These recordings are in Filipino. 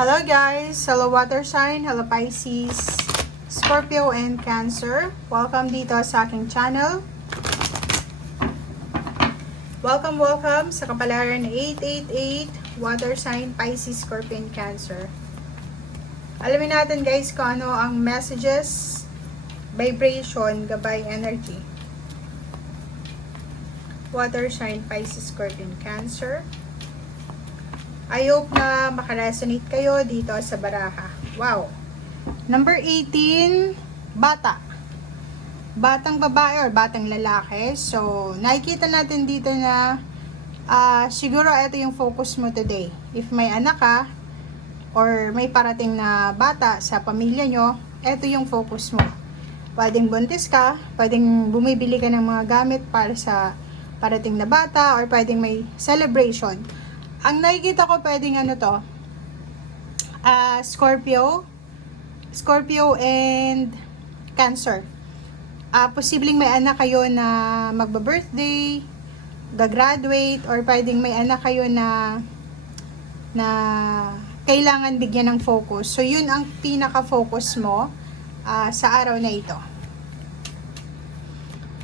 Hello guys! Hello water sign, hello Pisces, Scorpio and Cancer. Welcome dito sa aking channel. Welcome sa kapalaran 888 water sign, Pisces, Scorpio and Cancer. Alamin natin guys kung ano ang messages, vibration, gabay energy. Water sign, Pisces, Scorpio and Cancer. I hope na makaresonate kayo dito sa baraha. Wow! Number 18, bata. Batang babae or batang lalaki. So, nakikita natin dito na siguro ito yung focus mo today. If may anak ka or may parating na bata sa pamilya nyo, ito yung focus mo. Pwedeng buntis ka, pwedeng bumibili ka ng mga gamit para sa parating na bata, or pwedeng may celebration. Ang nakikita ko pwedeng ano to, Scorpio and Cancer. Posibleng may anak kayo na magba-birthday, gagraduate, or pwedeng may anak kayo na kailangan bigyan ng focus. So yun ang pinaka-focus mo sa araw na ito.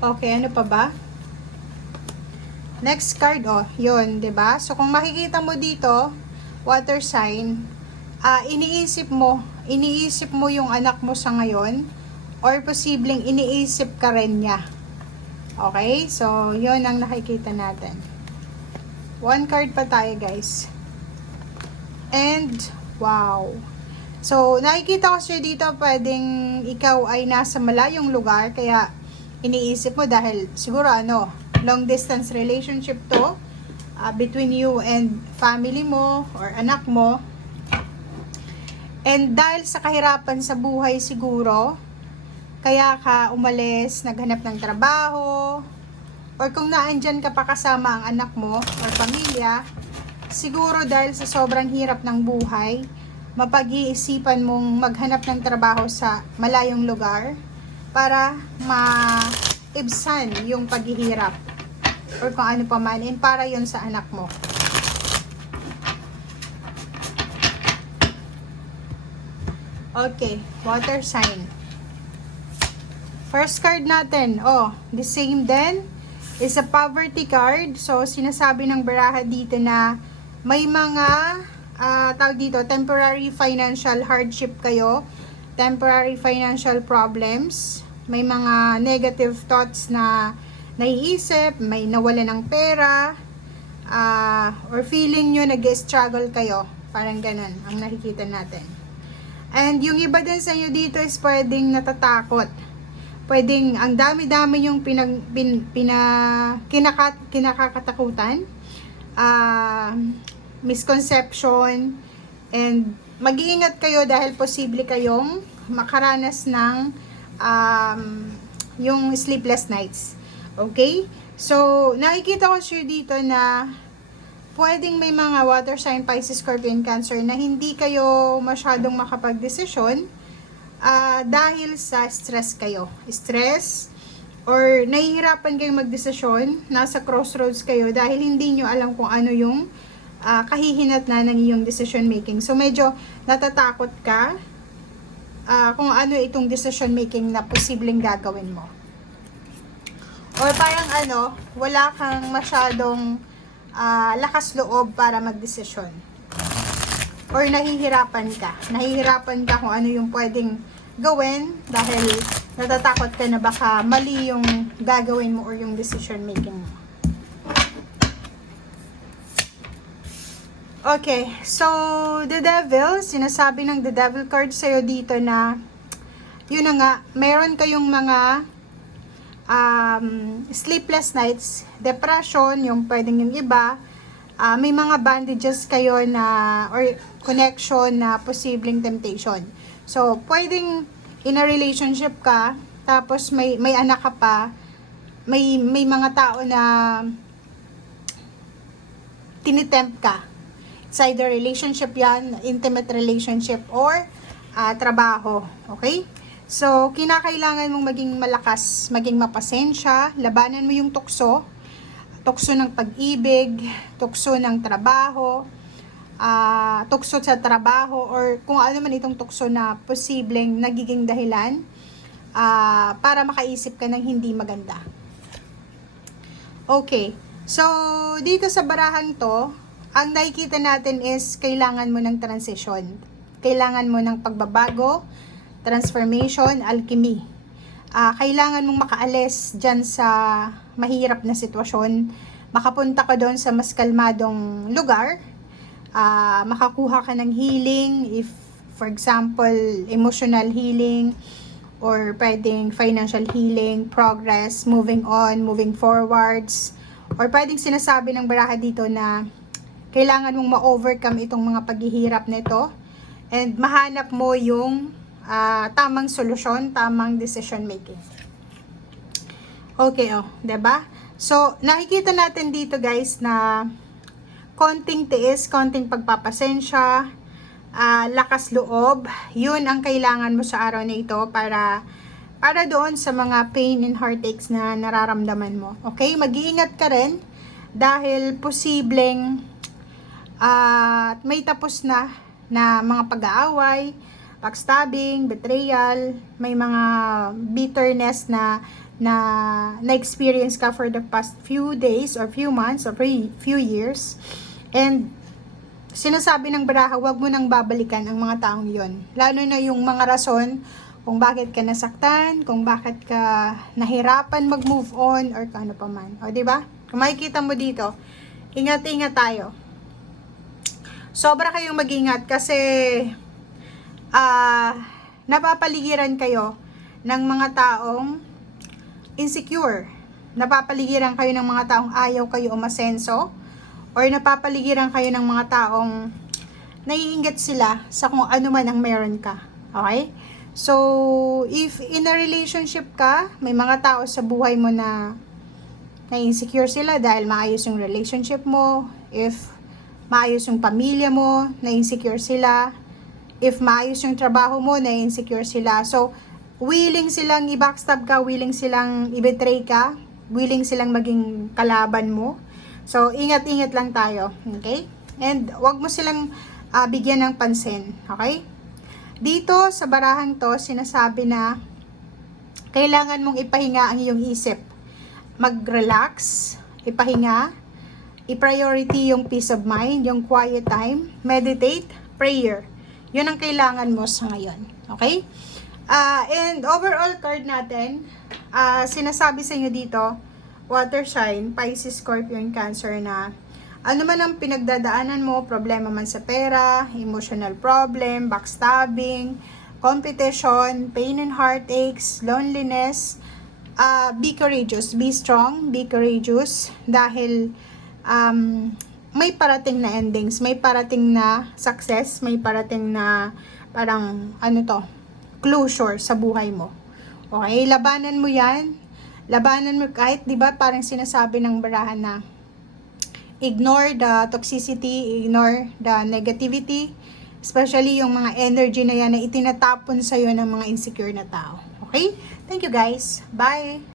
Okay, ano pa ba? Next card, yun, 'di ba? So kung makikita mo dito, water sign, iniisip mo yung anak mo sa ngayon, or posibleng iniisip ka rin niya. Okay? So, yun ang nakikita natin. One card pa tayo, guys. And, wow. So, nakikita ko siya dito, pwedeng ikaw ay nasa malayong lugar, kaya iniisip mo dahil siguro long distance relationship to, between you and family mo or anak mo. And dahil sa kahirapan sa buhay siguro, kaya ka umalis, naghanap ng trabaho, or kung naandyan ka pa kasama ang anak mo or pamilya, siguro dahil sa sobrang hirap ng buhay, mapag-iisipan mong maghanap ng trabaho sa malayong lugar para maibsan yung paghihirap or kung ano pa man, and para yon sa anak mo. Okay, water sign. First card natin, the same din, is a poverty card. So, sinasabi ng baraha dito na may mga, tawag dito, temporary financial hardship kayo, temporary financial problems, may mga negative thoughts na naiisip, may nawala ng pera, or feeling nyo nag-struggle kayo. Parang ganun ang nakikita natin. And yung iba din sa inyo dito is pwedeng natatakot. Pwedeng ang dami-dami yung kinakatakutan, misconception, and mag-iingat kayo dahil posible kayong makaranas ng yung sleepless nights. Okay? So, nakikita ko siya dito na pwedeng may mga water sign, Pisces, Scorpio, and Cancer na hindi kayo masyadong makapag-desisyon dahil sa stress kayo. Stress, or nahihirapan kayong mag-desisyon, nasa crossroads kayo dahil hindi nyo alam kung ano yung kahihinatnan ng iyong decision making. So, medyo natatakot ka kung ano itong decision making na posibleng gagawin mo. Or parang wala kang masyadong lakas loob para magdesisyon. Or nahihirapan ka. Nahihirapan ka kung ano yung pwedeng gawin dahil natatakot ka na baka mali yung gagawin mo or yung decision making mo. Okay, so the devil, sinasabi ng the devil card sa'yo dito na yun na nga, meron kayong mga sleepless nights, depression, yung pwedeng yung iba, may mga bandages kayo na, or connection na posibleng temptation. So, pwedeng in a relationship ka, tapos may anak ka pa, may mga tao na tinitempt ka. It's either relationship yan, intimate relationship, or trabaho. Okay? So, kinakailangan mong maging malakas, maging mapasensya, labanan mo yung tukso ng pag-ibig, tukso ng trabaho, tukso sa trabaho, or kung ano man itong tukso na posibleng nagiging dahilan para makaisip ka ng hindi maganda. Okay, so dito sa barahang to, ang nakikita natin is kailangan mo ng transition. Kailangan mo ng pagbabago, transformation, alchemy. Kailangan mong makaalis dyan sa mahirap na sitwasyon. Makapunta ka doon sa mas kalmadong lugar. Makakuha ka ng healing, if for example, emotional healing, or pwedeng financial healing, progress, moving on, moving forwards, or pwedeng sinasabi ng baraha dito na kailangan mong ma-overcome itong mga paghihirap nito and mahanap mo yung tamang solusyon, tamang decision making. Okay, diba? So, nakikita natin dito guys na konting tiis, konting pagpapasensya, lakas loob, yun ang kailangan mo sa araw na ito para doon sa mga pain and heartaches na nararamdaman mo. Okay? Mag-iingat ka rin dahil posibleng may tapos na mga pag-aaway, backstabbing, betrayal, may mga bitterness na experience ka for the past few days or few months or few years. And sinasabi ng baraha, wag mo nang babalikan ang mga taong yon. Lalo na yung mga rason kung bakit ka nasaktan, kung bakit ka nahirapan mag-move on, or kano pa man. O, diba? Kung makikita mo dito, ingat-ingat tayo. Sobra kayong mag-ingat kasi napapaligiran kayo ng mga taong insecure. Napapaligiran kayo ng mga taong ayaw kayo umasenso, or napapaligiran kayo ng mga taong naiinggit sila sa kung ano man ang meron ka. Okay? So, if in a relationship ka, may mga tao sa buhay mo na insecure sila dahil maayos yung relationship mo. If maayos yung pamilya mo, na-insecure sila. If maayos yung trabaho mo, na-insecure sila. So, willing silang i-backstab ka, willing silang i-betray ka, willing silang maging kalaban mo. So, ingat-ingat lang tayo. Okay? And, wag mo silang bigyan ng pansin. Okay? Dito, sa barahang to, sinasabi na kailangan mong ipahinga ang iyong isip. Mag-relax, ipahinga, i-priority yung peace of mind, yung quiet time, meditate, prayer. Yun ang kailangan mo sa ngayon. Okay? And overall card natin, sinasabi sa inyo dito, water sign, Pisces, Scorpion, Cancer, na ano man ang pinagdadaanan mo, problema man sa pera, emotional problem, backstabbing, competition, pain and heartaches, loneliness, be courageous, be strong, be courageous, dahil may parating na endings, may parating na success, may parating na parang closure sa buhay mo. Okay, labanan mo yan. Labanan mo kahit, di ba, parang sinasabi ng barahan na ignore the toxicity, ignore the negativity, especially yung mga energy na yan na itinatapon sa'yo ng mga insecure na tao. Okay? Thank you guys. Bye!